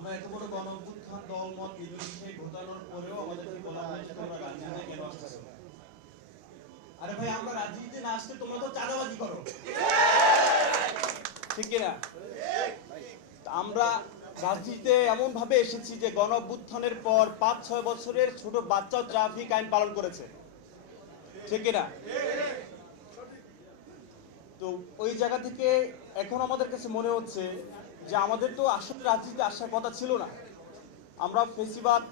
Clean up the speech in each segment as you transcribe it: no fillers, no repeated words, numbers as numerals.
আমরা এত বড় গণ অভ্যুত্থান দলমত নির্বিশেষে ঘটানোর পরেও আমাদেরকে বলা হয় যে তোমরা রাজনীতিতে কেন আসছো? আরে ভাই, আমরা রাজনীতিতে না আসতে তোমরা তো চাঁদাবাজি করো, ঠিক কিনা? আমরা রাজনীতিতে এমন ভাবে এসেছি যে গণ অভ্যুত্থানের পর ৫-৬ বছরের ছোট বাচ্চাও ট্রাফিক আইন পালন করেছে, ঠিক কিনা? তো ওই জায়গা থেকে এখন আমাদের কাছে মনে হচ্ছে যে আমাদের তো আসলে রাজনীতিতে আসার কথা ছিল না। আমরা ফেসিবাদ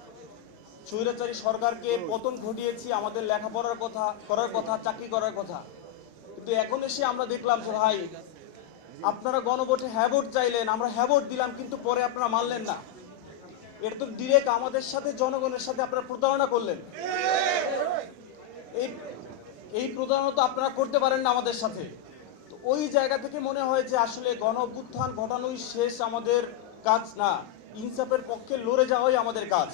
স্বৈরাচারী সরকারকে পতন ঘটিয়েছি, আমাদের লেখাপড়ার কথা করার কথা, চাকরি করার কথা, কিন্তু এখন এসে আমরা দেখলাম যে ভাই আপনারা গণভোটে হ্যাঁ ভোট চাইলেন, আমরা হ্যাঁ ভোট দিলাম, কিন্তু পরে আপনারা মানলেন না। এটা তো ডিরেক্ট আমাদের সাথে, জনগণের সাথে আপনারা প্রতারণা করলেন। এই প্রতারণা তো আপনারা করতে পারেন না আমাদের সাথে। তো ওই জায়গা থেকে মনে হয় যে আসলে গণ অভ্যুত্থান ঘটানোই শেষ আমাদের কাজ না, ইনসাফের পক্ষে লড়ে যাওয়াই আমাদের কাজ।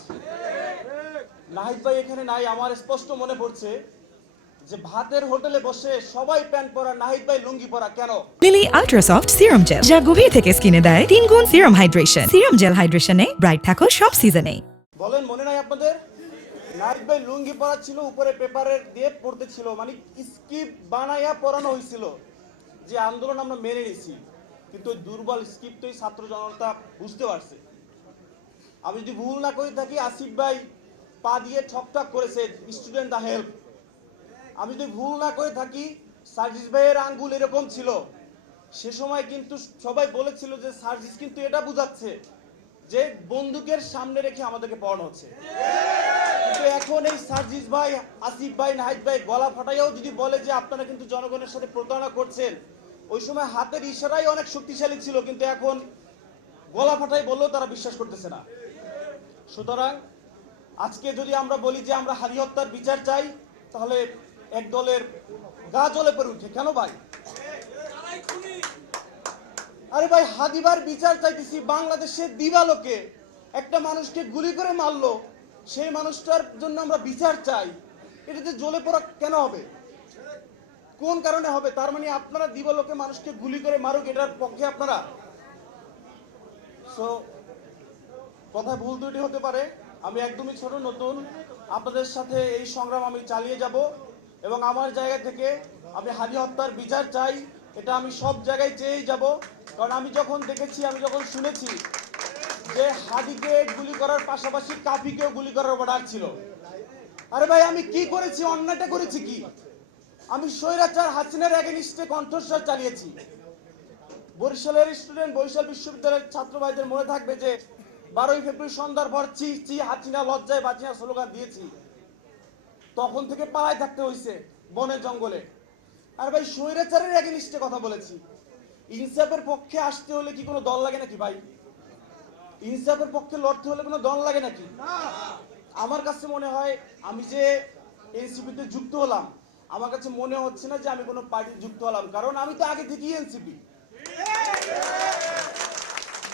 নাহিদ ভাই এখানে নাই, আমার স্পষ্ট মনে পড়ছে যে ভাতের হোটেলে বসে সবাই প্যান্ট পরা, নাহিদ ভাই লুঙ্গি পরা কেন? Lily ultra soft serum gel, যা গভীর থেকে স্কিনে দেয় 3 গুণ সিরাম হাইড্রেশন। সিরাম জেল হাইড্রেশনে ব্রাইট থাকো সব সিজনে। বলেন মনে নাই আপনাদের? নাহিদ ভাই লুঙ্গি পরা ছিল, উপরে পেপারের দিয়ে পড়তে ছিল, মানে স্ক্রিপ্ট বানাইয়া পড়ানো হয়েছিল যে আন্দোলন আমরা মেনে নিছি, কিন্তু ওই দুর্বল স্ক্রিপ্ট তো ছাত্র জনতা বুঝতে পারছে। আমি যদি ভুল না করে থাকি, আসিফ ভাই পা দিয়ে ঠকঠক করেছে স্টুডেন্ট দা হেল্প। আমি যদি ভুল না করে থাকি, সার্জিস ভাইয়ের আঙ্গুল এরকম ছিল। সে সময় কিন্তু সবাই বলেছিল যে সার্জিস কিন্তু এটা বুঝাচ্ছে যে বন্দুকের সামনে রেখে আমাদেরকে পড়ানো হচ্ছে। কিন্তু এখন এই সার্জিস ভাই, আসিফ ভাই, নাহিদ ভাই গলা ফাটাইয়াও যদি বলে যে আপনারা কিন্তু জনগণের সাথে প্রতারণা করছেন, ওই সময় হাতের ইশারাই অনেক শক্তিশালী ছিল, কিন্তু এখন গলা ফাটাই বললেও তারা বিশ্বাস করতেছে না। সুতরাং আজকে যদি আমরা বলি যে আমরা হাদি হত্যার বিচার চাই, তাহলে এক দলের গা জ্বলে পড়ে উঠে, কেন ভাই? আরে ভাই, হাদিবার বিচার চাইতেছি, বাংলাদেশের দিবালোকে একটা মানুষকে গুলি করে মারলো, সেই মানুষটার জন্য আমরা বিচার চাই, এটাতে জ্বলে পড়া কেন হবে? কোন কারণে হবে? তার মানে আপনারা দিবালোকে মানুষকে গুলি করে মারুক এটার পক্ষে আপনারা? সো কথা ভুল ত্রুটি হতে পারে, আমি একদমই ছোট নতুন, আপনাদের সাথে এই সংগ্রাম আমি চালিয়ে যাব এবং আমার জায়গা থেকে আমি হাদি হত্যার বিচার চাই, এটা আমি সব জায়গায় চেয়েই যাব। কারণ আমি যখন দেখেছি, আমি যখন শুনেছি যে হাদিকে গুলি করার পাশাপাশি কাফিকেও গুলি করার অর্ডার ছিল, আরে ভাই আমি কি করেছি, অন্যায়টা করেছি কি? আমি স্বৈরাচার হাসিনার এগেইনস্টে কণ্ঠস্বর চালিয়েছি। বরিশালের স্টুডেন্ট, বরিশাল বিশ্ববিদ্যালয়ের ছাত্র ভাইদের মনে থাকবে যে 12ই ফেব্রুয়ারি সন্ধ্যার পর চি চি হাসিনা লজ্জায় বাঁচিনা স্লোগান দিয়েছি, তখন থেকে পালায় থাকতে হয়েছে বনে জঙ্গলে। আর ভাই স্বৈরাচারের এগেইনস্টে কথা বলেছি। ইনসাফের পক্ষে আসতে হলে কি কোনো দল লাগে নাকি ভাই? ইনসাফের পক্ষে লড়তে হলে কোনো দল লাগে নাকি? আমার কাছে মনে হয় আমি যে এনসিপিতে যুক্ত হলাম, আমার কাছে মনে হচ্ছে না যে আমি কোনো পার্টি যুক্ত হলাম, কারণ আমি তো আগে থেকেই এনসিপি।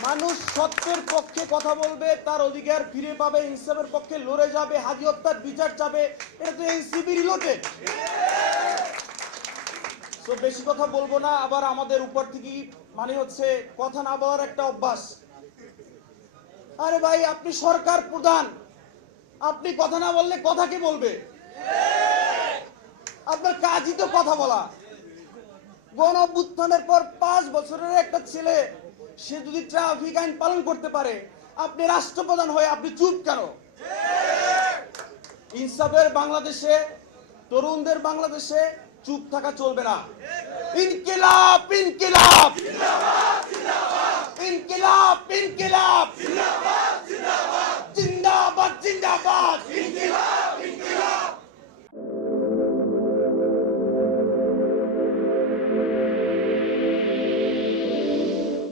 মানুষ সত্যের পক্ষে কথা বলবে, তার অধিকার ফিরে পাবে, ইনসাফের পক্ষে লড়ে যাবে, হাদি হত্যার বিচার চাবে, এটা তো এনসিপি রিলেটেড। তো বেশি কথা বলবো না, আবার আমাদের উপর থেকে মানে হচ্ছে কথা না বলার একটা অভ্যাস। আরে ভাই আপনি সরকার প্রধান, আপনি কথা না বললে কথা কে বলবে? আপনার কাজই তো কথা বলা। গণ অভ্যুত্থানের পর 5 বছরের একটা ছেলে, সে যদি ট্রাফিক আইন পালন করতে পারে, আপনি রাষ্ট্রপ্রধান হয়ে আপনি চুপ কেন? ইনসাফের বাংলাদেশে, তরুণদের বাংলাদেশে চুপ থাকা চলবে না। ইনকিলাব ইনকিলাব ইনকিলাব ইনকিলাব।